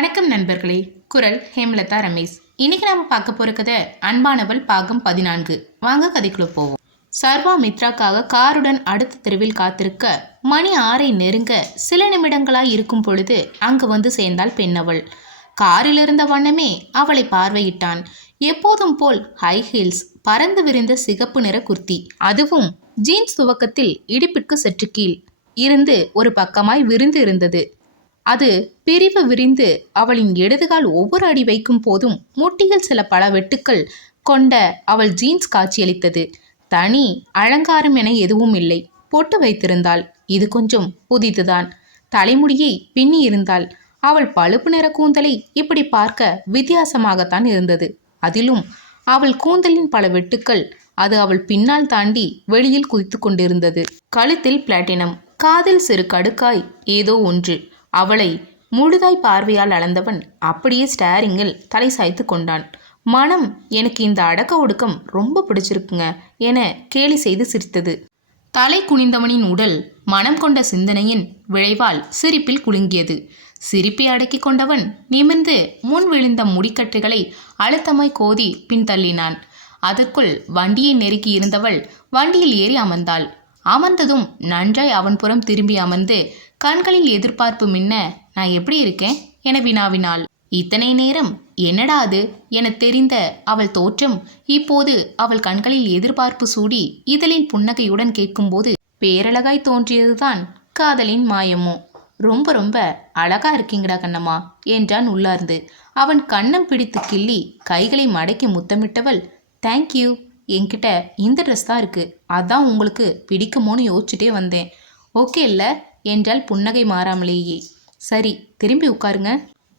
வணக்கம் நண்பர்களே. குரல் ஹேமலதா ரமேஷ். இன்னைக்கு நாம பார்க்க போற கதை அன்பானவள் பாகம் பதினான்கு. வாங்க கதைக்குள்ள போவோம். சர்வா மித்ராக்காக காருடன் அடுத்த தெருவில் காத்திருக்க மணி ஆறை நெருங்க சில நிமிடங்களாய் இருக்கும் பொழுது அங்கு வந்து சேர்ந்தாள் பெண்ணவள். காரில் இருந்த வண்ணமே அவளை பார்வையிட்டான். எப்போதும் போல் ஹை ஹீல்ஸ் பறந்து விரிந்த சிகப்பு நிற குர்த்தி அதுவும் ஜீன்ஸ் துவக்கத்தில் இடுப்பிற்கு சற்று கீழ். இருந்து ஒரு பக்கமாய் விரிந்து இருந்தது. அது பிரிவு விரிந்து அவளின் இடதுகால் ஒவ்வொரு அடி வைக்கும் போதும் முட்டியில் சில பல வெட்டுக்கள் கொண்ட அவள் ஜீன்ஸ் காட்சியளித்தது. தனி அலங்காரம் என எதுவும் இல்லை. பொட்டு வைத்திருந்தாள். இது கொஞ்சம் புதிதுதான். தலைமுடியை பின்னி இருந்தாள். அவள் பழுப்பு நிற கூந்தலை இப்படி பார்க்க வித்தியாசமாகத்தான் இருந்தது. அதிலும் அவள் கூந்தலின் பல வெட்டுக்கள் அது அவள் பின்னால் தாண்டி வெளியில் குதித்து கொண்டிருந்தது. கழுத்தில் பிளாட்டினம் காதில் சிறு கடுக்காய் ஏதோ ஒன்று. அவளை முழுதாய் பார்வையால் அளந்தவன் அப்படியே ஸ்டேரிங்கில் தலை சாய்த்து கொண்டான். மனம் எனக்கு இந்த அடக்க ஒடுக்கம் ரொம்ப பிடிச்சிருக்குங்க என கேலி செய்து சிரித்தது. தலை குனிந்தவனின் உடல் மனம் கொண்ட சிந்தனையின் விளைவால் சிரிப்பில் குலுங்கியது. சிரிப்பை அடக்கி கொண்டவன் நிமிர்ந்து முன் விழுந்த முடிக்கட்டுகளை அழுத்தமாய் கோதி பின்தள்ளினான் அதற்குள் வண்டியை நெருக்கி இருந்தவள் வண்டியில் ஏறி அமர்ந்தாள். அமர்ந்ததும் நன்றாய் அவன் புறம் திரும்பி அமர்ந்து கண்களில் எதிர்பார்ப்பு மின்ன நான் எப்படி இருக்கேன் என வினாவினாள். இத்தனை நேரம் என்னடா அது என தெரிந்த அவள் தோற்றம் இப்போது அவள் கண்களில் எதிர்பார்ப்பு சூடி இதழில் புன்னகையுடன் கேட்கும்போது பேரழகாய் தோன்றியதுதான் காதலின் மாயமோ. ரொம்ப ரொம்ப அழகா இருக்கீங்கடா கண்ணம்மா என்றான் உள்ளார்ந்து. அவன் கண்ணம் பிடித்து கிள்ளி கைகளை மடக்கி முத்தமிட்டவள் தேங்க்யூ என்கிட்ட இந்த ட்ரெஸ் தான் இருக்கு. அதான் உங்களுக்கு பிடிக்குமோன்னு யோசிச்சுட்டே வந்தேன். ஓகே இல்லை என்றால் புன்னகை மாறாமலேயே. சரி திரும்பி உட்காருங்க.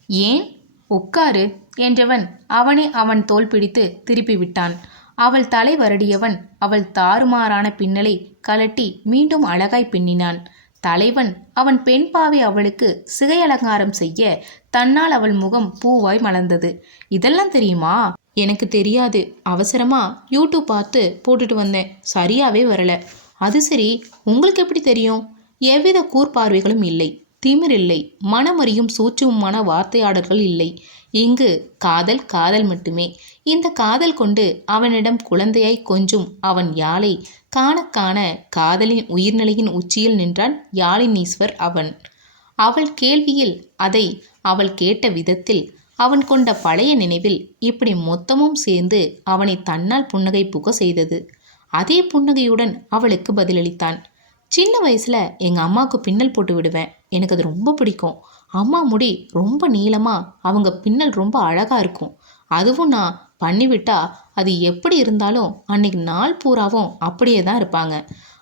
ஏன்? உட்காரு என்றவன் அவனை அவன் தோள் பிடித்து திருப்பி விட்டான் அவள் தலை வருடியவன் அவள் தாறுமாறான பின்னலை கலட்டி மீண்டும் அழகாய் பின்னினான். தலைவன் அவன் பெண் பாவை அவளுக்கு சிகை அலங்காரம் செய்ய தன்னால் அவள் முகம் பூவாய் மலர்ந்தது. இதெல்லாம் தெரியுமா? எனக்கு தெரியாது. அவசரமா யூடியூப் பார்த்து போட்டுட்டு வந்தேன். சரியாவே வரல. அது சரி. உங்களுக்கு எப்படி தெரியும்? எவ்வித கூர்பார்வைகளும் இல்லை. திமிர் இல்லை. மனமறியும் சூட்சுமமான வார்த்தையாடல்கள் இல்லை. இங்கு காதல் காதல் மட்டுமே. இந்த காதல் கொண்டு அவனிடம் குழந்தையாய் கொஞ்சும் அவன் யாழை காண காண காதலின் உயிர்நிலையின் உச்சியில் நின்றான் யாழினீஸ்வர் அவன். அவள் கேள்வியில் அதை அவள் கேட்ட விதத்தில் அவன் கொண்ட பழைய நினைவில் இப்படி மொத்தமும் சேர்ந்து அவனை தன்னால் புன்னகை புக செய்தது. அதே புன்னகையுடன் அவளுக்கு பதிலளித்தான். சின்ன வயசில் எங்கள் அம்மாவுக்கு பின்னல் போட்டு விடுவேன். எனக்கு அது ரொம்ப பிடிக்கும். அம்மா முடி ரொம்ப நீளமாக அவங்க பின்னல் ரொம்ப அழகாக இருக்கும். அதுவும் நான் பண்ணிவிட்டா அது எப்படி இருந்தாலும் அன்னைக்கு நாள் பூராவும் அப்படியே தான் இருப்பாங்க.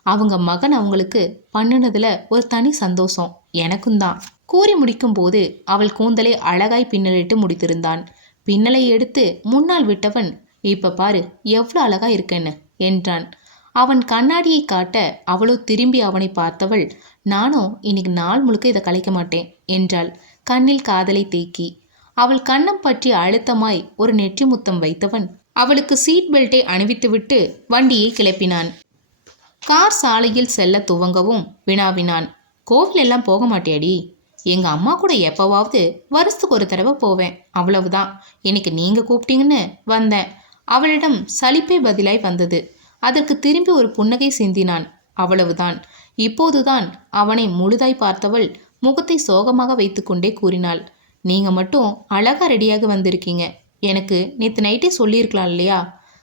அவங்க மகன் அவங்களுக்கு பண்ணினதில் ஒரு தனி சந்தோஷம். எனக்கும் தான். கூறி முடிக்கும் போது அவள் கூந்தலை அழகாய் பின்னலிட்டு முடித்திருந்தான். பின்னலை எடுத்து முன்னால் விட்டவன் இப்போ பாரு எவ்வளோ அழகாக இருக்கேன்னு என்றான். அவன் கண்ணாடியை காட்ட அவளோ திரும்பி அவனை பார்த்தவள் நானும் இன்னைக்கு நாள் முழுக்க இதை கலைக்க மாட்டேன் என்றாள். கண்ணில் காதலை தேக்கி. அவள் கண்ணம் பற்றி அழுத்தமாய் ஒரு நெற்றி முத்தம் வைத்தவன் அவளுக்கு சீட் பெல்ட்டை அணிவித்துவிட்டு வண்டியை கிளப்பினான். கார் சாலையில் செல்ல துவங்கவும் வினாவினான். கோவில் எல்லாம் போக மாட்டியாடி? எங்க அம்மா கூட எப்பவாவது வருஷத்துக்கு ஒரு தடவை போவேன் அவ்வளவுதான். இன்னைக்கு நீங்க கூப்பிட்டீங்கன்னு வந்தேன். அவளிடம் சலிப்பே பதிலாய் வந்தது. அதற்கு திரும்பி ஒரு புன்னகை சிந்தினான். அவ்வளவுதான். இப்போதுதான் அவனை முழுதாய் பார்த்தவள் முகத்தை சோகமாக வைத்துக்கொண்டே கூறினாள். நீங்க மட்டும் அழகா ரெடியாக வந்திருக்கீங்க. எனக்கு நேற்று நைட்டே சொல்லியிருக்கலாம் இல்லையா?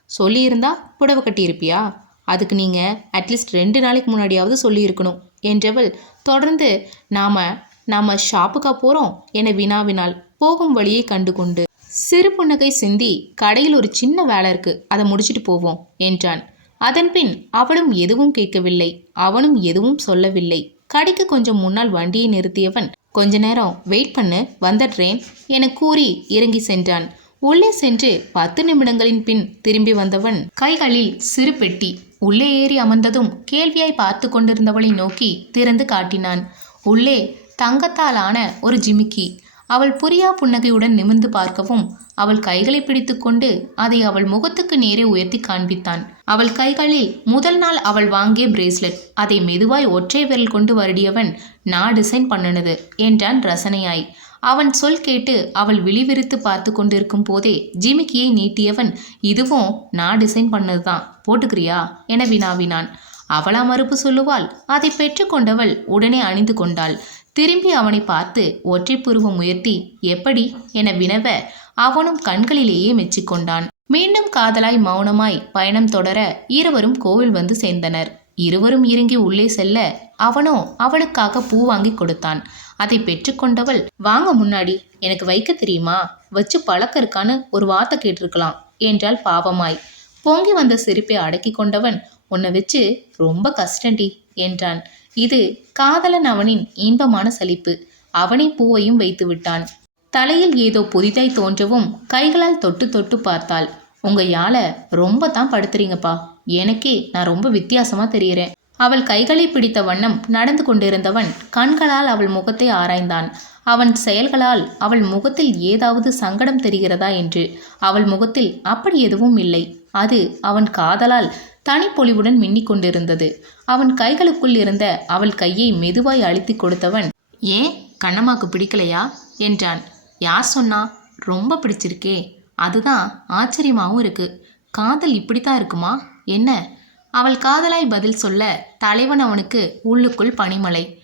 சொல்லியிருந்தா புடவை கட்டியிருப்பியா? அதுக்கு நீங்க அட்லீஸ்ட் ரெண்டு நாளைக்கு முன்னாடியாவது சொல்லியிருக்கணும் என்றவள் தொடர்ந்து நாம நாம ஷாப்புக்கா போறோம் என வினாவினால் போகும் வழியை கண்டு கொண்டு சிறு புன்னகை சிந்தி கடையில் ஒரு சின்ன வேலை இருக்கு. அதை முடிச்சிட்டு போவோம் என்றான். அதன்பின் அவளும் எதுவும் கேட்கவில்லை. அவனும் எதுவும் சொல்லவில்லை. கடைக்கு கொஞ்சம் முன்னால் வண்டியை நிறுத்தியவன் கொஞ்ச நேரம் வெயிட் பண்ணு வந்துடுறேன் என கூறி இறங்கி சென்றான். உள்ளே சென்று பத்து நிமிடங்களின் பின் திரும்பி வந்தவன் கைகளில் சிறு பெட்டி உள்ளே ஏறி அமர்ந்ததும் கேள்வியாய் பார்த்து கொண்டிருந்தவளை நோக்கி திறந்து காட்டினான். உள்ளே தங்கத்தால் ஆன ஒரு ஜிமிக்கி அவள் புரியா புன்னகையுடன் நிமிர்ந்து பார்க்கவும் அவள் கைகளை பிடித்துக்கொண்டு அதை அவள் முகத்துக்கு நேரே உயர்த்தி காண்பித்தான். அவள் கைகளில் முதல் நாள் அவள் வாங்கிய பிரேஸ்லெட். அதை மெதுவாய் ஒற்றை விரல் கொண்டு வருடியவன் நான் டிசைன் பண்ணுனது என்றான் ரசனையாய். அவன் சொல் கேட்டு அவள் விழிவிரித்து பார்த்து கொண்டிருக்கும் போதே ஜிமிக்கியை நீட்டியவன் இதுவும் நான் டிசைன் பண்ணதுதான் போட்டுக்கிறியா? என வினாவினான். அவளா மறுப்பு சொல்லுவாள்? அதை பெற்றுக்கொண்டவள் உடனே அணிந்து கொண்டாள். திரும்பி அவனை பார்த்து ஒற்றை புருவம் உயர்த்தி எப்படி? என வினவ அவனும் கண்களிலேயே மெச்சிக்கொண்டான். மீண்டும் காதலாய் மௌனமாய் பயணம் தொடர இருவரும் கோவில் வந்து சேர்ந்தனர். இருவரும் இறங்கி உள்ளே செல்ல அவனோ அவளுக்காக பூ வாங்கி கொடுத்தான். அதை பெற்றுக்கொண்டவள் வாங்க முன்னாடி எனக்கு வைக்க தெரியுமா? வச்சு பழக்கம் இருக்கான்னு ஒரு வார்த்தை கேட்டிருக்கலாம் என்றாள் பாவமாய். பொங்கி வந்த சிரிப்பை அடக்கி கொண்டவன் உன்னை வச்சு ரொம்ப கஷ்டண்டி என்றான். இது காதலன் அவனின் இன்பமான சலிப்பு. அவனை பூவையும் வைத்து விட்டான் தலையில் ஏதோ புதிதாய் தோன்றவும் கைகளால் தொட்டு தொட்டு பார்த்தாள். உங்க யாழை ரொம்ப தான் படுத்துறீங்கப்பா. எனக்கே நான் ரொம்ப வித்தியாசமா தெரியறேன். அவள் கைகளை பிடித்த வண்ணம் நடந்து கொண்டிருந்தவன் கண்களால் அவள் முகத்தை ஆராய்ந்தான். அவன் செயல்களால் அவள் முகத்தில் ஏதாவது சங்கடம் தெரிகிறதா என்று. அவள் முகத்தில் அப்படி எதுவும் இல்லை. அது அவன் காதலால் தனிப்பொலிவுடன் மின்னிக் கொண்டிருந்தது அவன் கைகளுக்குள் இருந்த அவள் கையை மெதுவாய் அழுத்தி கொடுத்தவன் ஏன் கண்ணம்மாக்கு பிடிக்கலையா? என்றான். யார் சொன்னா? ரொம்ப பிடிச்சிருக்கே. அதுதான் ஆச்சரியமாகவும் இருக்கு. காதல் இப்படித்தான் இருக்குமா? என்ன? அவள் காதலாய் பதில் சொல்ல தலைவன் அவனுக்கு உள்ளுக்குள் பனிமலை.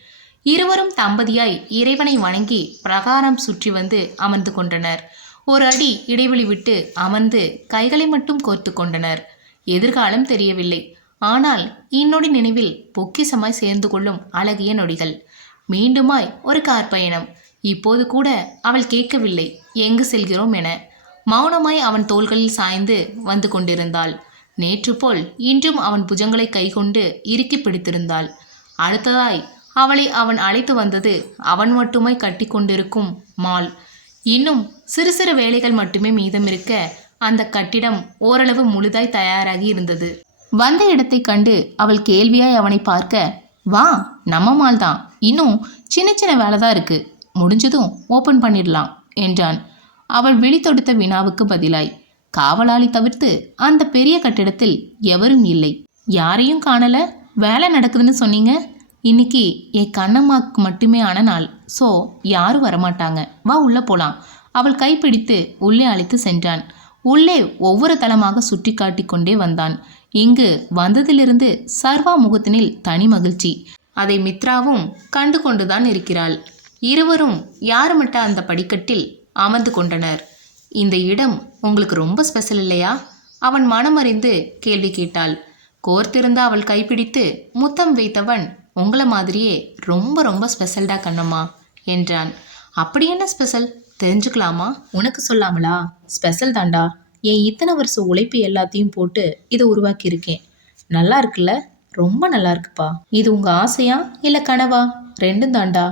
இருவரும் தம்பதியாய் இறைவனை வணங்கி பிரகாரம் சுற்றி வந்து அமர்ந்து கொண்டனர். ஒரு அடி இடைவெளி விட்டு அமர்ந்து கைகளை மட்டும் கோர்த்து கொண்டனர். எதிர்காலம் தெரியவில்லை. ஆனால் இன்னொடி நினைவில் பொக்கிசமாய் சேர்ந்து கொள்ளும் அழகிய நொடிகள். மீண்டுமாய் ஒரு கார் பயணம். இப்போது கூட அவள் கேட்கவில்லை எங்கு செல்கிறோம் என. மௌனமாய் அவன் தோள்களில் சாய்ந்து வந்து கொண்டிருந்தாள். நேற்று போல் இன்றும் அவன் புஜங்களை கைகொண்டு இறுக்கி பிடித்திருந்தாள். அடுத்ததாய் அவளை அவன் அழைத்து வந்தது அவன் மட்டுமாய் கட்டி கொண்டிருக்கும் மால். இன்னும் சிறு சிறு வேலைகள் மட்டுமே மீதமிருக்க அந்த கட்டிடம் ஓரளவு முழுதாய் தயாராகி இருந்தது. வந்த இடத்தை கண்டு அவள் கேள்வியாய் அவனை பார்க்க வா நம்ம மால் தான். இன்னும் சின்ன சின்ன வேலை தான் இருக்கு. முடிஞ்சதும் ஓப்பன் பண்ணிடலாம் என்றான். அவள் விழி தொடுத்த வினாவுக்கு பதிலாய் காவலாளி தவிர்த்து அந்த பெரிய கட்டிடத்தில் எவரும் இல்லை. யாரையும் காணல. வேலை நடக்குதுன்னு சொன்னீங்க. இன்னைக்கு என் கண்ணம்மாவுக்கு மட்டுமே ஆன நாள். ஸோ யாரும் வரமாட்டாங்க. வா உள்ளே போலாம். அவள் கைப்பிடித்து உள்ளே அழைத்து சென்றான். உள்ளே ஒவ்வொரு தளமாக சுட்டி காட்டி கொண்டே வந்தான். இங்கு வந்ததிலிருந்து சர்வா முகத்தினில் தனி மகிழ்ச்சி. அதை மித்ராவும் கண்டு கொண்டுதான் இருக்கிறாள். இருவரும் யாருமிட்ட அந்த படிக்கட்டில் அமர்ந்து கொண்டனர். இந்த இடம் உங்களுக்கு ரொம்ப ஸ்பெஷல் இல்லையா? அவன் மனமறிந்து கேள்வி கேட்டாள். கோர்த்திருந்த அவள் கைப்பிடித்து முத்தம் வைத்தவன் உங்களை மாதிரியே ரொம்ப ரொம்ப ஸ்பெஷல்டா கண்ணம்மா என்றான். அப்படி என்ன ஸ்பெஷல் தெரிஞ்சுக்கலாமா? உனக்கு சொல்லாமலா? ஸ்பெஷல் தாண்டா என் இத்தனை வருஷம் உழைப்பு எல்லாத்தையும் போட்டு இதை உருவாக்கியிருக்கேன். நல்லா இருக்குல்ல? ரொம்ப நல்லா இருக்குப்பா. இது உங்க ஆசையா இல்ல கனவா? ரெண்டும் தாண்டா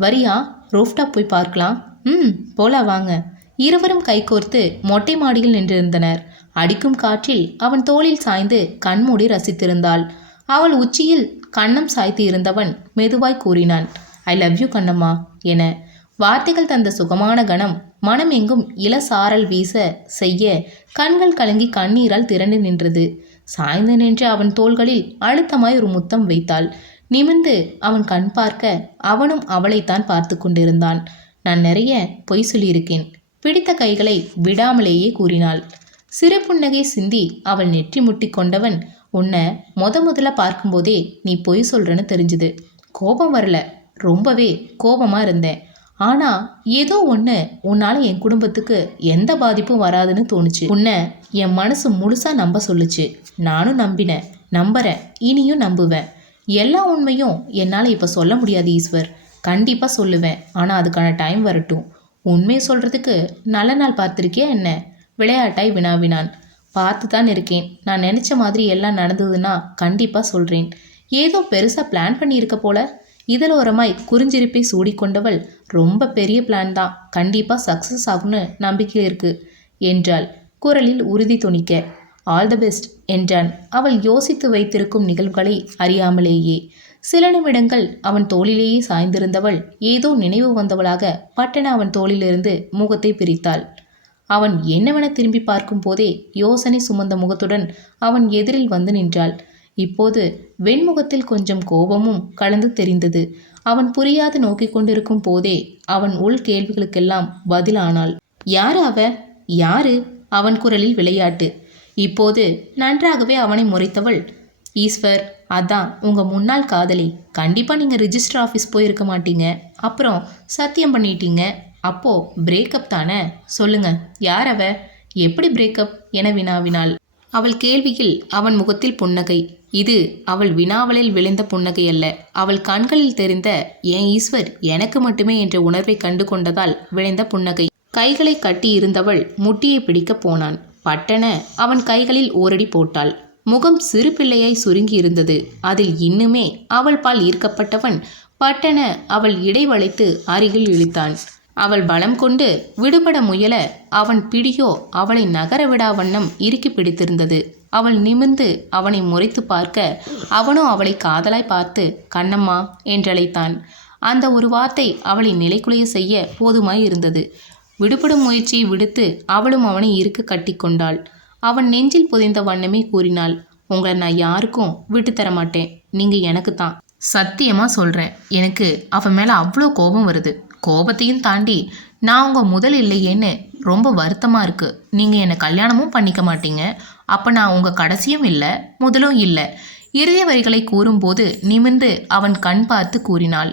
வரியா? ரூஃப்டாப் போய் பார்க்கலாம். ம் போலா வாங்க. இருவரும் கைகோர்த்து மொட்டை மாடியில் நின்றிருந்தனர். அடிக்கும் காற்றில் அவன் தோளில் சாய்ந்து கண்மூடி ரசித்திருந்தாள். அவள் உச்சியில் கன்னம் சாய்த்து இருந்தவன் மெதுவாய் கூறினான். ஐ லவ் யூ கண்ணம்மா என. வார்த்தைகள் தந்த சுகமான கணம் மனம் எங்கும் இளசாரல் வீச செய்ய கண்கள் கலங்கி கண்ணீரால் திரண்டு நின்றது. சாய்ந்து நின்ற அவன் தோள்களில் அழுத்தமாய் ஒரு முத்தம் வைத்தாள். நிமிர்ந்து அவன் கண் பார்க்க அவனும் அவளைத்தான் பார்த்து கொண்டிருந்தான். நான் நிறைய பொய் சொல்லியிருக்கேன். பிடித்த கைகளை விடாமலேயே கூறினாள். சிறு புன்னகை சிந்தி அவள் நெற்றி முட்டி கொண்டவன் உன்னை முத முதல்ல பார்க்கும்போதே நீ பொய் சொல்றன்னு தெரிஞ்சுது. கோபம் வரல. ரொம்பவே கோபமாக இருந்தேன். ஆனா ஏதோ ஒன்று உன்னால என் குடும்பத்துக்கு எந்த பாதிப்பும் வராதுன்னு தோணுச்சு. உன்னை என் மனசு முழுசா நம்ப சொல்லுச்சு. நானும் நம்பினேன். நம்புறேன். இனியும் நம்புவேன். எல்லா உண்மையும் என்னால் இப்போ சொல்ல முடியாது ஈஸ்வர். கண்டிப்பாக சொல்லுவேன். ஆனால் அதுக்கான டைம் வரட்டும். உண்மையை சொல்கிறதுக்கு நல்ல நாள் பார்த்துருக்கியா என்ன? விளையாட்டாய் வினாவினான். பார்த்து தான் இருக்கேன். நான் நினச்ச மாதிரி எல்லாம் நடந்ததுன்னா கண்டிப்பாக சொல்கிறேன் ஏதோ பெருசாக பிளான் பண்ணியிருக்க போல. இதழோரமாய் குறிஞ்சிருப்பை சூடிக்கொண்டவள் ரொம்ப பெரிய பிளான் தான். கண்டிப்பாக சக்ஸஸ் ஆகும்னு நம்பிக்கை இருக்கு என்றாள் குரலில் உறுதி துணிக்க. ஆல் த பெஸ்ட் என்றான். அவள் யோசித்து வைத்திருக்கும் நிகழ்வுகளை அறியாமலேயே. சில நிமிடங்கள் அவன் தோளிலேயே சாய்ந்திருந்தவள் ஏதோ நினைவு வந்தவளாக பட்டன அவன் தோளிலிருந்து முகத்தை பிரித்தாள். அவன் என்னவென திரும்பி பார்க்கும் போதே யோசனை சுமந்த முகத்துடன் அவன் எதிரில் வந்து நின்றாள். இப்போது வெண்முகத்தில் கொஞ்சம் கோபமும் கலந்து தெரிந்தது. அவன் புரியாது நோக்கி கொண்டிருக்கும் போதே அவன் உள் கேள்விகளுக்கெல்லாம் பதிலானாள். யார் அவ? யாரு? அவன் குரலில் விளையாட்டு. இப்போது நன்றாகவே அவனை முறைத்தவள். ஈஸ்வர் அதான் உங்கள் முன்னாள் காதலி. கண்டிப்பாக நீங்கள் ரிஜிஸ்டர் ஆஃபீஸ் போயிருக்க மாட்டீங்க. அப்புறம் சத்தியம் பண்ணிட்டீங்க. அப்போது பிரேக்கப் தானே? சொல்லுங்க. யார் அவ? எப்படி பிரேக்கப் என வினாவினாள். அவள் கேள்வியில் அவன் முகத்தில் புன்னகை. இது அவள் வினாவலில் விளைந்த புன்னகை அல்ல. அவள் கண்களில் தெரிந்த என் ஈஸ்வர் எனக்கு மட்டுமே என்ற உணர்வை கண்டு கொண்டதால் விளைந்த புன்னகை. கைகளை கட்டி இருந்தவள் முட்டியை பிடிக்கப் போனான். பட்டன அவன் கைகளில் ஓரடி போட்டாள். முகம் சிறு பிள்ளையாய் சுருங்கி இருந்தது. அதில் இன்னுமே அவள் பால் ஈர்க்கப்பட்டவன் பட்டன அவள் இடைவளைத்து அருகில் இழுத்தான். அவள் பலம் கொண்டு விடுபட முயல அவன் பிடியோ அவளை நகர விடா வண்ணம் இறுக்கி பிடித்திருந்தது. அவள் நிமிர்ந்து அவனை முறைத்து பார்க்க அவனோ அவளை காதலாய் பார்த்து கண்ணம்மா என்றழைத்தான். அந்த ஒரு வார்த்தை அவளை நிலைக்குலைய செய்ய போதுமாய் இருந்தது. விடுபடும் முயற்சியை விடுத்து அவளும் அவனை இருக்க கட்டிக்கொண்டாள் அவன் நெஞ்சில் புதைந்த வண்ணமே கூறினாள் உங்களை நான் யாருக்கும் விட்டு தர மாட்டேன். நீங்கள் எனக்கு தான். சத்தியமாக சொல்கிறேன் எனக்கு அவன் மேலே அவ்வளோ கோபம் வருது. கோபத்தையும் தாண்டி நான் உங்கள் முதல் இல்லையேன்னு ரொம்ப வருத்தமாக இருக்குது நீங்கள் என்னை கல்யாணமும் பண்ணிக்க மாட்டீங்க. அப்போ நான் உங்கள் கடைசியும் இல்லை முதலும் இல்லை. இறுதி வரிகளை கூறும்போது நிமிர்ந்து அவன் கண் பார்த்து கூறினாள்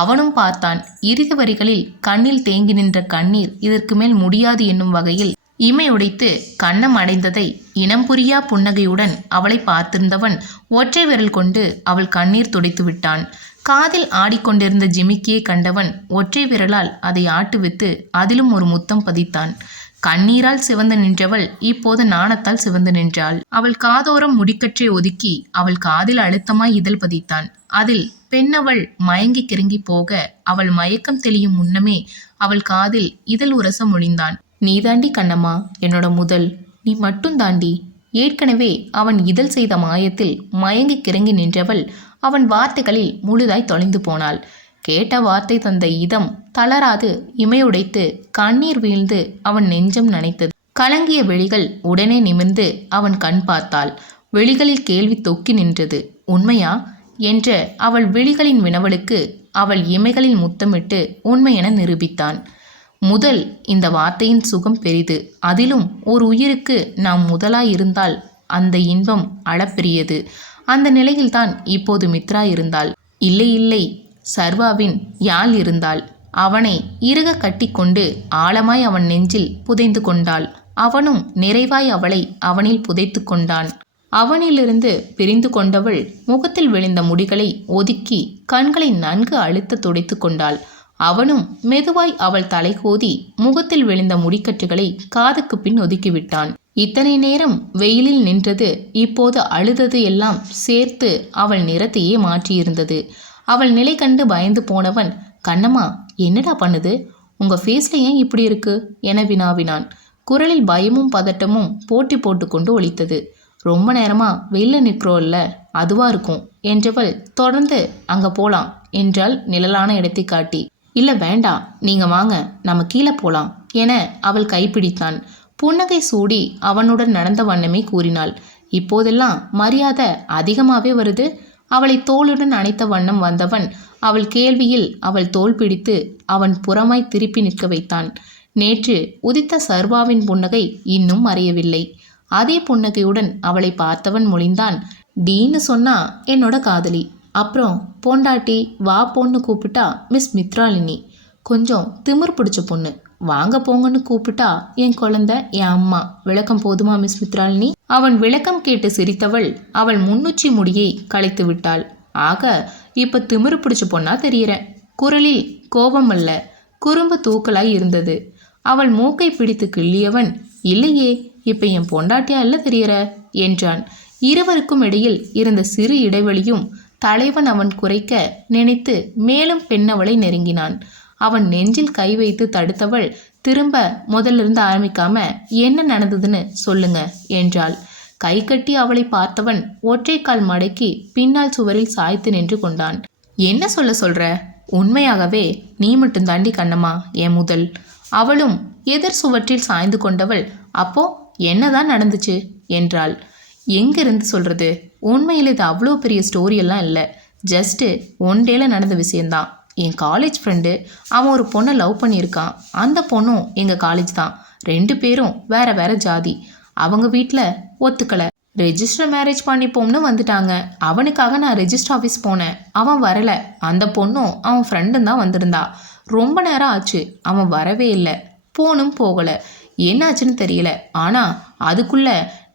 அவனும் பார்த்தான். இறுதி வரிகளில் கண்ணில் தேங்கி நின்ற கண்ணீர் இதற்கு மேல் முடியாது என்னும் வகையில் இமை உடைத்து கன்னம் அடைந்ததை இனம் புரியா புன்னகையுடன் அவளை பார்த்திருந்தவன் ஒற்றை விரல் கொண்டு அவள் கண்ணீர் துடைத்து விட்டான். காதில் ஆடிக்கொண்டிருந்த ஜிமிக்கியை கண்டவன் ஒற்றை விரலால் அதை ஆட்டுவித்து அதிலும் ஒரு முத்தம் பதித்தான். கண்ணீரால் சிவந்து நின்றவள் இப்போது நாணத்தால் சிவந்து நின்றாள். அவள் காதோரம் முடிக்கற்றை ஒதுக்கி அவள் காதில் அழுத்தமாய் இதழ் பதித்தான். அதில் பெண்ணவள் மயங்கி கிறங்கி போக அவள் மயக்கம் தெளியும் முன்னமே அவள் காதில் இதழ் உரச மொழிந்தான். நீ தாண்டி கண்ணம்மா என்னோட முதல். நீ மட்டும் தாண்டி. ஏற்கனவே அவன் இதழ் செய்த மாயத்தில் மயங்கி கிறங்கி நின்றவள் அவன் வார்த்தைகளில் முழுதாய் தொலைந்து போனாள். கேட்ட வார்த்தை தந்த இதம் தளராது இமையுடைத்து கண்ணீர் வீழ்ந்து அவன் நெஞ்சம் நனைத்தது. கலங்கிய விழிகள் உடனே நிமிர்ந்து அவன் கண் பார்த்தாள். விழிகளில் கேள்வி தொக்கி நின்றது. உண்மையா? என்ற அவள் விழிகளின் வினவலுக்கு அவள் இமைகளில் முத்தமிட்டு உண்மையென நிரூபித்தான். முதல் இந்த வார்த்தையின் சுகம் பெரிது. அதிலும் ஒரு உயிருக்கு நாம் முதலாயிருந்தால் அந்த இன்பம் அளப்பெரியது. அந்த நிலையில்தான் இப்போது மித்ரா இருந்தாள். இல்லை இல்லை சர்வாவின் யாழ் இருந்தாள். அவனை இறுக கட்டிக்கொண்டு ஆழமாய் அவன் நெஞ்சில் புதைந்து கொண்டாள். அவனும் நிறைவாய் அவளை அவனில் புதைத்து கொண்டான். அவனிலிருந்து பிரிந்து கொண்டவள் முகத்தில் விழுந்த முடிகளை ஒதுக்கி கண்களை நன்கு அழுத்த துடைத்து கொண்டாள். அவனும் மெதுவாய் அவள் தலைகோதி முகத்தில் விழுந்த முடிக்கட்டுகளை காதுக்கு பின் ஒதுக்கிவிட்டான் இத்தனை நேரம் வெயிலில் நின்றது இப்போது அழுதது எல்லாம் சேர்த்து அவள் நிறத்தையே மாற்றியிருந்தது. அவள் நிலை கண்டு பயந்து போனவன் கண்ணம்மா என்னடா பண்ணுது? உங்க ஃபேஸ்ல ஏன் இப்படி இருக்கு? என வினாவினான். குரலில் பயமும் பதட்டமும் போட்டி போட்டுக்கொண்டு ஒழித்தது ரொம்ப நேரமா வெயில நிற்கிறோம்ல அதுவா இருக்கும் என்றவள் தொடர்ந்து அங்க போலாம் என்றாள் நிழலான இடத்தை காட்டி. இல்ல வேண்டாம் நீங்க வாங்க நம்ம கீழே போலாம் என அவள் கைப்பிடித்தான். புன்னகை சூடி அவனுடன் நடந்த வண்ணமே கூறினாள். இப்போதெல்லாம் மரியாதை அதிகமாகவே வருது. அவளை தோளுடன் அணைத்த வண்ணம் வந்தவன் அவள் கேள்வியில் அவள் தோள் பிடித்து அவன் புறமாய் திருப்பி நிற்க வைத்தான். நேற்று உதித்த சர்வாவின் புன்னகை இன்னும் மறையவில்லை. அதே புன்னகையுடன் அவளை பார்த்தவன் மொழிந்தான். டீன்னு சொன்னா என்னோட காதலி. அப்புறம் பொண்டாட்டி வா பொண்ணு கூப்பிட்டா மிஸ் மித்ராலினி. கொஞ்சம் திமிர் பிடிச்ச பொண்ணு. வாங்க போங்கன்னு கூப்பிட்டா என் குழந்தை என் அம்மா. விளக்கம் போதுமா மிஸ் மித்ராலினி? அவன் விளக்கம் கேட்டு சிரித்தவள் அவள் முன்னுச்சி முடியை களைத்து விட்டாள். ஆக இப்ப திமிரு பிடிச்ச பொண்ணா தெரியற. குரலில் கோபம் அல்ல குறும்பு தூக்கலாய் இருந்தது. அவள் மூக்கை பிடித்து கிள்ளியவன் இல்லையே இப்ப என் பொண்டாட்டியா இல்ல தெரியற? என்றான். இருவருக்கும் இடையில் இருந்த சிறு இடைவெளியும் தலைவன் அவன் குறைக்க நினைத்து மேலும் பெண்ணவளை நெருங்கினான். அவன் நெஞ்சில் கை வைத்து தடுத்தவள் திரும்ப முதல்ல இருந்து ஆரம்பிக்காம என்ன நடந்ததுன்னு சொல்லுங்க என்றாள். கை கட்டி அவளை பார்த்தவன் ஒற்றைக்கால் மடக்கி பின்னால் சுவரில் சாய்த்து நின்று கொண்டான். என்ன சொல்ல சொல்ற? உண்மையாகவே நீ மட்டும் தாண்டி கண்ணம்மா என் முதல். அவளும் எதிர் சுவற்றில் சாய்ந்து கொண்டவள் அப்போ என்னதான் நடந்துச்சு? என்றாள். எங்கிருந்து சொல்றது? உண்மையில் இது அவ்வளோ பெரிய ஸ்டோரியெல்லாம் இல்லை. ஜஸ்ட்டு ஒன் டேல நடந்த விஷயந்தான் என் காலேஜ் ஃப்ரெண்டு அவன் ஒரு பொண்ணை லவ் பண்ணியிருக்கான். அந்த பொண்ணும் எங்கள் காலேஜ் தான். ரெண்டு பேரும் வேற வேற ஜாதி. அவங்க வீட்டில் ஒத்துக்கலை. ரெஜிஸ்டர் மேரேஜ் பண்ணிப்போம்னு வந்துட்டாங்க. அவனுக்காக நான் ரெஜிஸ்டர் ஆஃபீஸ் போனேன். அவன் வரலை. அந்த பொண்ணும் அவன் ஃப்ரெண்டும் தான் வந்திருந்தா. ரொம்ப நேரம் ஆச்சு. அவன் வரவே இல்லை. போனும் போகலை. என்னாச்சுன்னு தெரியல. ஆனால் அதுக்குள்ள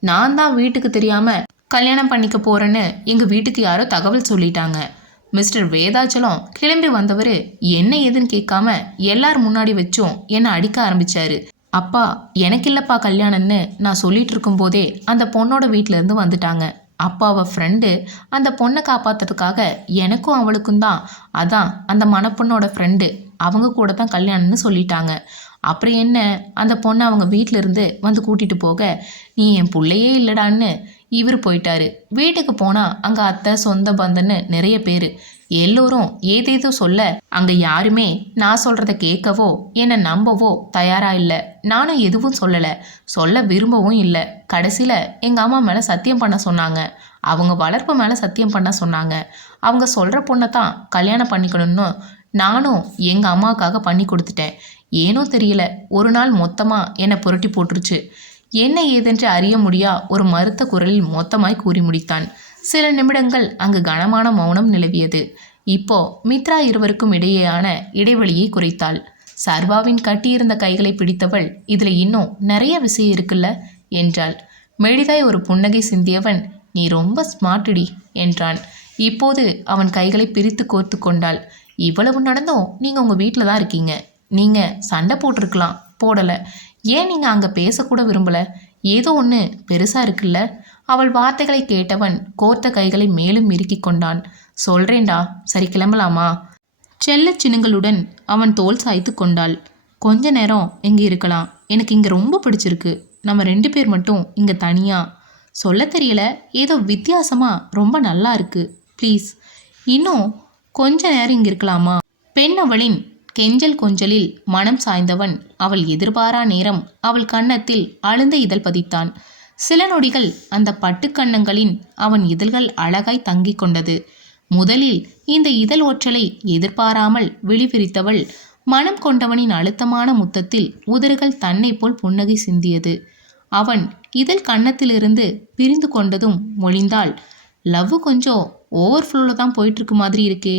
நான் தான் வீட்டுக்கு தெரியாமல் கல்யாணம் பண்ணிக்க போகிறேன்னு எங்கள் வீட்டுக்கு யாரோ தகவல் சொல்லிட்டாங்க. மிஸ்டர் வேதாச்சலம் கிளம்பி வந்தவர் என்ன ஏதுன்னு கேட்காம எல்லார் முன்னாடி வச்சும் என்னை அடிக்க ஆரம்பிச்சாரு. அப்பா எனக்கு இல்லப்பா கல்யாணம்னு நான் சொல்லிட்டு இருக்கும்போதே அந்த பொண்ணோட வீட்டிலேருந்து வந்துட்டாங்க. அப்பாவை ஃப்ரெண்டு அந்த பொண்ணை காப்பாத்துறதுக்காக எனக்கும் அவளுக்கும் தான். அதான் அந்த மணப்பொண்ணோட ஃப்ரெண்டு அவங்க கூட தான் கல்யாணம்னு சொல்லிட்டாங்க. அப்புறம் என்ன? அந்த பொண்ணை அவங்க வீட்டிலேருந்து வந்து கூட்டிகிட்டு போக நீ என் பிள்ளையே இல்லடான்னு இவர் போயிட்டாரு. வீட்டுக்கு போனா அங்க அத்தை சொந்த பந்தன்னு நிறைய பேர். எல்லோரும் ஏதேதோ சொல்ல அங்க யாருமே நான் சொல்கிறத கேட்கவோ என்னை நம்பவோ தயாரா இல்லை. நானும் எதுவும் சொல்லல. சொல்ல விரும்பவும் இல்லை. கடைசியில எங்க அம்மா மேல சத்தியம் பண்ண சொன்னாங்க. அவங்க வளர்ப்பு மேல சத்தியம் பண்ண சொன்னாங்க. அவங்க சொல்ற பொண்ணை தான் கல்யாணம் பண்ணிக்கணும்னு நானும் எங்க அம்மாவுக்காக பண்ணி கொடுத்துட்டேன். ஏனோ தெரியல. ஒரு நாள் மொத்தமா என்னை புரட்டி போட்டுருச்சு. என்ன ஏதென்று அறிய முடியா? ஒரு மறுத்த குரலில் மொத்தமாய் கூறி முடித்தான். சில நிமிடங்கள் அங்கு கனமான மௌனம் நிலவியது. இப்போ மித்ரா இருவருக்கும் இடையேயான இடைவெளியை குறைத்தாள். சர்வாவின் கட்டியிருந்த கைகளை பிடித்தவள் இதில் இன்னும் நிறைய விஷயம் இருக்குல்ல? என்றாள். மெளிதாய் ஒரு புன்னகை சிந்தியவன் நீ ரொம்ப ஸ்மார்ட்டுடி என்றான். இப்போது அவன் கைகளை பிரித்து கோர்த்து கொண்டாள். இவ்வளவு நடந்தும் நீங்கள் உங்கள் வீட்டில் தான் இருக்கீங்க. நீங்கள் சண்டை போட்டிருக்கலாம். போடலை. ஏன் நீங்கள் அங்கே பேசக்கூட விரும்பல? ஏதோ ஒன்று பெருசாக இருக்குல்ல? அவள் வார்த்தைகளை கேட்டவன் கோர்த்த கைகளை மேலும் இறுக்கி கொண்டான். சொல்றேன்டா சரி கிளம்பலாமா? செல்ல சினுங்களுடன் அவன் தோல் சாய்த்து கொண்டாள். கொஞ்ச நேரம் இங்கே இருக்கலாம். எனக்கு இங்கே ரொம்ப பிடிச்சிருக்கு. நம்ம ரெண்டு பேர் மட்டும் இங்கே தனியாக சொல்ல தெரியல. ஏதோ வித்தியாசமாக ரொம்ப நல்லா இருக்கு. ப்ளீஸ். இன்னும் கொஞ்ச நேரம் இங்கே இருக்கலாமா? பெண் அவளின் கெஞ்சல் கொஞ்சலில் மனம் சாய்ந்தவன். அவள் எதிர்பாரா நேரம் அவள் கன்னத்தில் அழுந்த இதழ் பதித்தான். சில நொடிகள் அந்த பட்டுக்கண்ணங்களின் அவன் இதழ்கள் அழகாய் தங்கிக் கொண்டது. முதலில் இந்த இதழ் ஒற்றலை எதிர்பாராமல் விழிவிரித்தவள் மனம் கொண்டவனின் அழுத்தமான முத்தத்தில் உதறுகள் தன்னை போல் புன்னகை சிந்தியது. அவன் இதழ் கன்னத்திலிருந்து பிரிந்து கொண்டதும் மொழிந்தாள் லவ் கொஞ்சம் ஓவர்ஃப்ளோவில் தான் போயிட்டுருக்கு மாதிரி இருக்கே.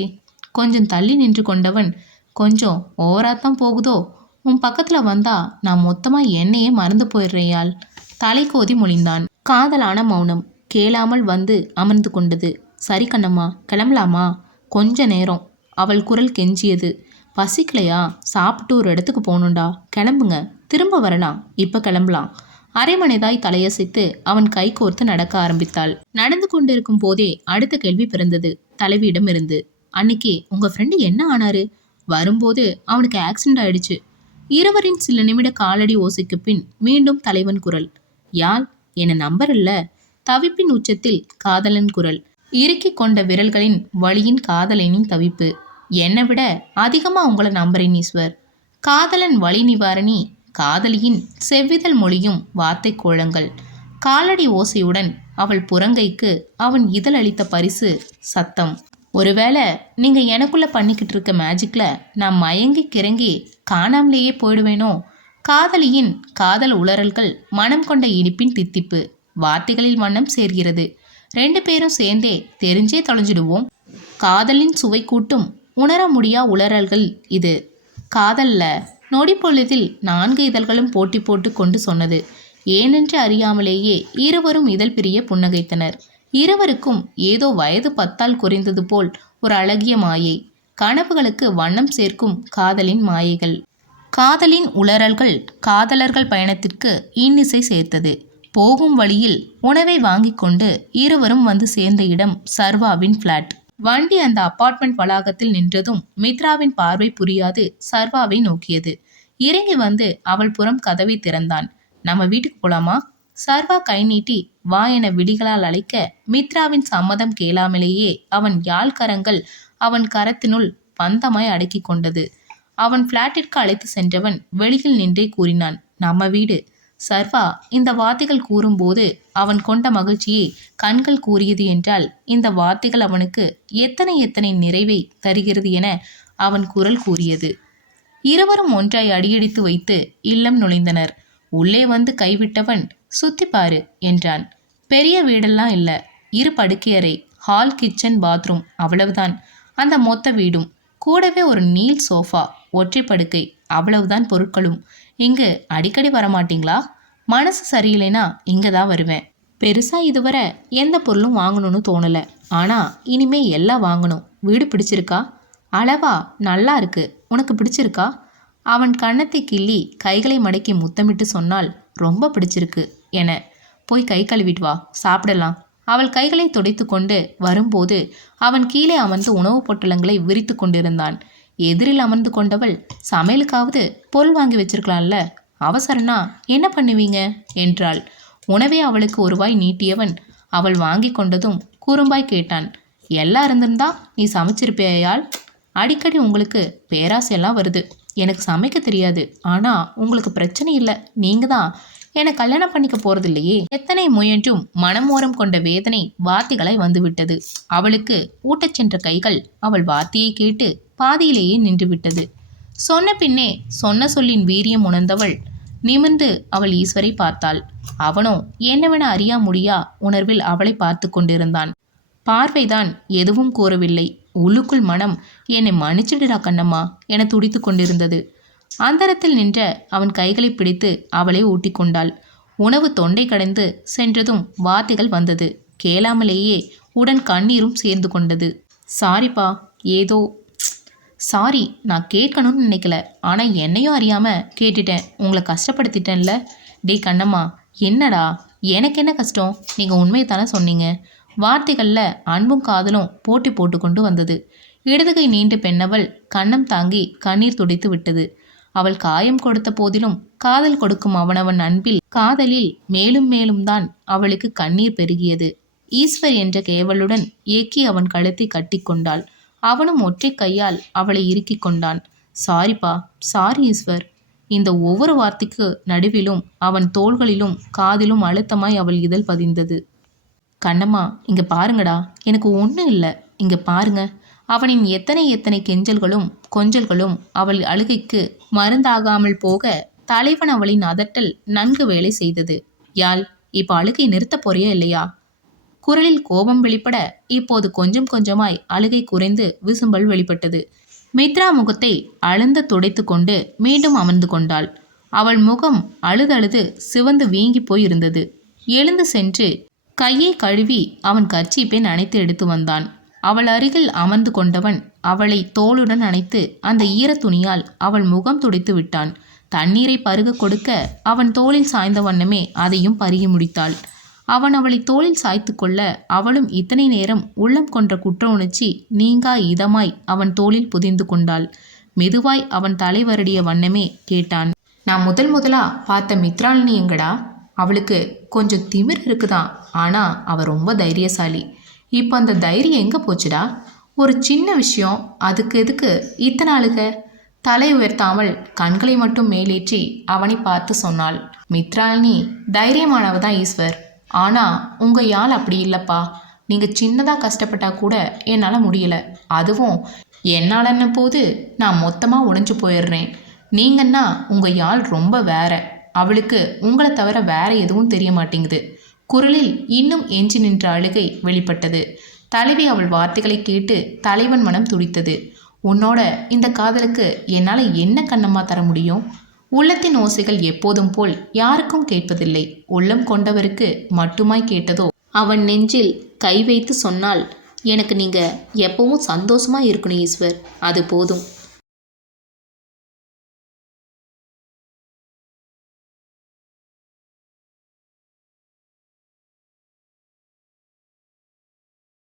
கொஞ்சம் தள்ளி நின்று கொண்டவன் கொஞ்சம் ஓவராகத்தான் தான் போகுதோ? உன் பக்கத்தில் வந்தா நான் மொத்தமாக என்னையே மறந்து போயிடுறேயால் தலை கோதி மொழிந்தான். காதலான மௌனம் கேளாமல் வந்து அமர்ந்து கொண்டது. சரி கண்ணம்மா கிளம்பலாமா? கொஞ்ச நேரம். அவள் குரல் கெஞ்சியது. பசிக்கலையா? சாப்பிட்டு ஒரு இடத்துக்கு போகணுண்டா கிளம்புங்க. திரும்ப வரலாம். இப்போ கிளம்பலாம். அரைமனைதாய் தலையசைத்து அவன் கை கோர்த்து நடக்க ஆரம்பித்தாள். நடந்து கொண்டிருக்கும் போதே அடுத்த கேள்வி பிறந்தது. தலைவியிடம் இருந்து அன்னைக்கு உங்க ஃப்ரெண்டு என்ன ஆனாரு? வரும்போது அவனுக்கு ஆக்சிடென்ட் ஆயிடுச்சு. இருவரின் சில நிமிட காலடி ஓசைக்கு பின் மீண்டும் தலைவன் குரல். யாழ் என்ன நம்பர் இல்ல தவிப்பின் உச்சத்தில் காதலன் குரல். இறுக்கிக் கொண்ட விரல்களின் வழியின் காதலனின் தவிப்பு. என்னை விட அதிகமா உங்களை நம்புறேன் ஈஸ்வர். காதலன் வழி நிவாரணி காதலியின் செவ்விதழ் மொழியும் வார்த்தை கோலங்கள். காலடி ஓசையுடன் அவள் புறங்கைக்கு அவன் இதழ் அளித்த பரிசு சத்தம். ஒருவேளை நீங்கள் எனக்குள்ளே பண்ணிக்கிட்டு இருக்க மேஜிக்கில் நான் மயங்கி கிறங்கி காணாமலேயே போயிடுவேனோ? காதலியின் காதல் உளறல்கள் மனம் கொண்ட இனிப்பின் தித்திப்பு வார்த்தைகளில் வண்ணம் சேர்கிறது. ரெண்டு பேரும் சேர்ந்தே தெரிஞ்சே தொலைஞ்சிடுவோம். காதலின் சுவை கூட்டும் உணர முடியா உளறல்கள் இது. காதல்ல நொடி பொழுதில் நான்கு இதழ்களும் போட்டி போட்டு கொண்டு சொன்னது. ஏனென்று அறியாமலேயே இருவரும் இதழ் பிரிய புன்னகைத்தனர். இருவருக்கும் ஏதோ வயது பத்தால் குறைந்தது போல் ஒரு அழகிய மாயை. கனவுகளுக்கு வண்ணம் சேர்க்கும் காதலின் மாயைகள். காதலின் உளறல்கள் காதலர்கள் பயணத்திற்கு இன்னிசை சேர்த்தது. போகும் வழியில் உணவை வாங்கி கொண்டு இருவரும் வந்து சேர்ந்த இடம் சர்வாவின் பிளாட் வண்டி அந்த அபார்ட்மெண்ட் வளாகத்தில் நின்றதும் மித்ராவின் பார்வை புரியாது சர்வாவை நோக்கியது. இறங்கி வந்து அவள் புறம் கதவை திறந்தான். நம்ம வீட்டுக்கு போலாமா? சர்வா கை நீட்டி வா என விடிகளால் அழைக்க மித்ராவின் சம்மதம் கேளாமலேயே அவன் யாழ் கரங்கள் அவன் கரத்தினுள் பந்தமாய் அடக்கி கொண்டது. அவன் பிளாட்டிற்கு அழைத்து சென்றவன் வெளியில் நின்றே கூறினான் நம்ம வீடு. சர்வா இந்த வார்த்தைகள் கூறும்போது அவன் கொண்ட மகிழ்ச்சியை கண்கள் கூறியது என்றால் இந்த வார்த்தைகள் அவனுக்கு எத்தனை எத்தனை நிறைவை தருகிறது என அவன் குரல் கூறியது. இருவரும் ஒன்றாய் அடியெடுத்து வைத்து இல்லம் நுழைந்தனர். உள்ளே வந்து கைவிட்டவன் சுத்தி பாரு என்றான். பெரிய வீடெல்லாம் இல்லை. இரு படுக்கையறை ஹால் கிச்சன் பாத்ரூம் அவ்வளவுதான். அந்த மொத்த வீடும் கூடவே ஒரு நீல் சோஃபா ஒற்றை படுக்கை அவ்வளவுதான் பொருட்களும். இங்கு அடிக்கடி வரமாட்டீங்களா? மனசு சரியில்லைனா இங்கே தான் வருவேன். பெருசாக இதுவரை எந்த பொருளும் வாங்கணும்னு தோணலை. ஆனால் இனிமே எல்லாம் வாங்கணும். வீடு பிடிச்சிருக்கா? அளவா நல்லா இருக்கு. உனக்கு பிடிச்சிருக்கா? அவன் கன்னத்தை கிள்ளி கைகளை மடக்கி முத்தமிட்டு சொன்னால் ரொம்ப பிடிச்சிருக்கு. என. போய் கை கழுவிட்டு வா சாப்பிடலாம். அவள் கைகளை துடைத்து கொண்டு வரும்போது அவன் கீழே அமர்ந்து உணவுப் பொட்டலங்களை விரித்து கொண்டிருந்தான். எதிரில் அமர்ந்து கொண்டவள் சமையலுக்காவது பொருள் வாங்கி வச்சிருக்கலாம்ல அவசரம்னா என்ன பண்ணுவீங்க? என்றாள். உணவை அவளுக்கு ஒருவாய் நீட்டியவன் அவள் வாங்கி கொண்டதும் குறும்பாய் கேட்டான். எல்லாம் இருந்திருந்தா நீ சமைச்சிருப்பேயால் அடிக்கடி உங்களுக்கு பேராசையெல்லாம் வருது. எனக்கு சமைக்க தெரியாது. ஆனால் உங்களுக்கு பிரச்சனை இல்லை. நீங்கள் தான் என கல்யாணம் பண்ணிக்க போறதில்லையே. எத்தனை முயன்றும் மனமோரம் கொண்ட வேதனை வார்த்தைகளை வந்துவிட்டது. அவளுக்கு ஊட்டச் சென்ற கைகள் அவள் வார்த்தையை கேட்டு பாதியிலேயே நின்றுவிட்டது. சொன்ன பின்னே சொன்ன சொல்லின் வீரியம் உணர்ந்தவள் நிமிர்ந்து அவள் ஈஸ்வரை பார்த்தாள். அவனோ என்னவென அறியா முடியா உணர்வில் அவளை பார்த்து கொண்டிருந்தான். பார்வைதான் எதுவும் கூறவில்லை. உள்ளுக்குள் மனம் என்னை மன்னிச்சிடுடா கண்ணம்மா என துடித்து கொண்டிருந்தது. அந்தரத்தில் நின்ற அவன் கைகளை பிடித்து அவளை ஊட்டிக்கொண்டாள். உணவு தொண்டை கடைந்து சென்றதும் வார்த்தைகள் வந்தது. கேளாமலேயே உடன் கண்ணீரும் சேர்ந்து கொண்டது. சாரிப்பா ஏதோ சாரி நான் கேட்கணும்னு நினைக்கல. ஆனால் என்னையும் அறியாமல் கேட்டுட்டேன். உங்களை கஷ்டப்படுத்திட்டேன்ல. டேய் கண்ணம்மா என்னடா? எனக்கு என்ன கஷ்டம்? நீங்கள் உண்மையை தானே சொன்னீங்க? வார்த்தைகளில் அன்பும் காதலும் போட்டி போட்டுக்கொண்டு வந்தது. இடதுகை நீண்ட பெண்ணவள் கண்ணம் தாங்கி கண்ணீர் துடைத்து விட்டது. அவள் காயம் கொடுத்த போதிலும் காதல் கொடுக்கும் அவனவன் அன்பில் காதலில் மேலும் மேலும் தான் அவளுக்கு கண்ணீர் பெருகியது. ஈஸ்வர் என்ற கேவலுடன் ஏக்கி அவன் கழுத்தை கட்டிக்கொண்டாள் அவனும் ஒற்றை கையால் அவளை இறுக்கிக் கொண்டான். சாரிப்பா சாரி ஈஸ்வர். இந்த ஒவ்வொரு வார்த்தைக்கு நடுவிலும் அவன் தோள்களிலும் காதிலும் அழுத்தமாய் அவள் இதழ் பதிந்தது. கண்ணம்மா இங்க பாருங்கடா. எனக்கு ஒன்றும் இல்லை. இங்க பாருங்க. அவனின் எத்தனை எத்தனை கெஞ்சல்களும் கொஞ்சல்களும் அவள் அழுகைக்கு மருந்தாகாமல் போக தலைவன் அவளின் அதட்டல் நன்கு வேலை செய்தது. யாழ் இப்போ அழுகை நிறுத்தப் போறியா இல்லையா? குரலில் கோபம் வெளிப்பட இப்போது கொஞ்சம் கொஞ்சமாய் அழுகை குறைந்து விசும்பல் வெளிப்பட்டது. மித்ரா முகத்தை அழுந்த துடைத்து கொண்டு மீண்டும் அமர்ந்து கொண்டாள். அவள் முகம் அழுதழுது சிவந்து வீங்கி போயிருந்தது எழுந்து சென்று கையை கழுவி அவன் கர்ச்சீப்பை நனைத்து எடுத்து வந்தான். அவள் அருகில் அமர்ந்து கொண்டவன் அவளை தோளுடன் அணைத்து அந்த ஈரத்துணியால் அவள் முகம் துடைத்து விட்டான். தண்ணீரை பருக கொடுக்க அவன் தோளில் சாய்ந்த வண்ணமே அதையும் பருகி முடித்தாள். அவன் அவளை தோளில் சாய்த்து கொள்ள அவளும் இத்தனை நேரம் உள்ளம் கொன்ற குற்ற உணர்ச்சி நீங்கா இதமாய் அவன் தோளில் புதிந்து கொண்டாள். மெதுவாய் அவன் தலை வருடிய வண்ணமே கேட்டான். நான் முதல் முதலா பார்த்த மித்ராலினி எங்கடா? அவளுக்கு கொஞ்சம் திமிர் இருக்குதான் ஆனா அவ ரொம்ப தைரியசாலி. இப்போ அந்த தைரியம் எங்கே போச்சுடா? ஒரு சின்ன விஷயம் அதுக்கு எதுக்கு இத்தனை அழுக தலை உயர்த்தாமல் கண்களை மட்டும் மேலேற்றி அவனை பார்த்து சொன்னாள். மித்ராலினி தைரியமானவ தான் ஈஸ்வர். ஆனால் உங்கள் யாழ் அப்படி இல்லைப்பா. நீங்கள் சின்னதாக கஷ்டப்பட்டா கூட என்னால் முடியலை. அதுவும் என்னாலன்ன போது? நான் மொத்தமாக உடைஞ்சு போயிடுறேன். நீங்கன்னா உங்கள் யாழ் ரொம்ப வேற. அவளுக்கு உங்களை தவிர வேற எதுவும் தெரிய மாட்டேங்குது. குரலில் இன்னும் எஞ்சி நின்ற அழுகை வெளிப்பட்டது. தலைவி அவள் வார்த்தைகளை கேட்டு தலைவன் மனம் துடித்தது. உன்னோட இந்த காதலுக்கு என்னால் என்ன கண்ணம்மா தர முடியும்? உள்ளத்தின் ஓசைகள் எப்போதும் போல் யாருக்கும் கேட்பதில்லை. உள்ளம் கொண்டவருக்கு மட்டுமாய் கேட்டதோ? அவன் நெஞ்சில் கை வைத்து சொன்னால் எனக்கு நீங்கள் எப்பவும் சந்தோஷமாக இருக்கணும் ஈஸ்வர். அது போதும்.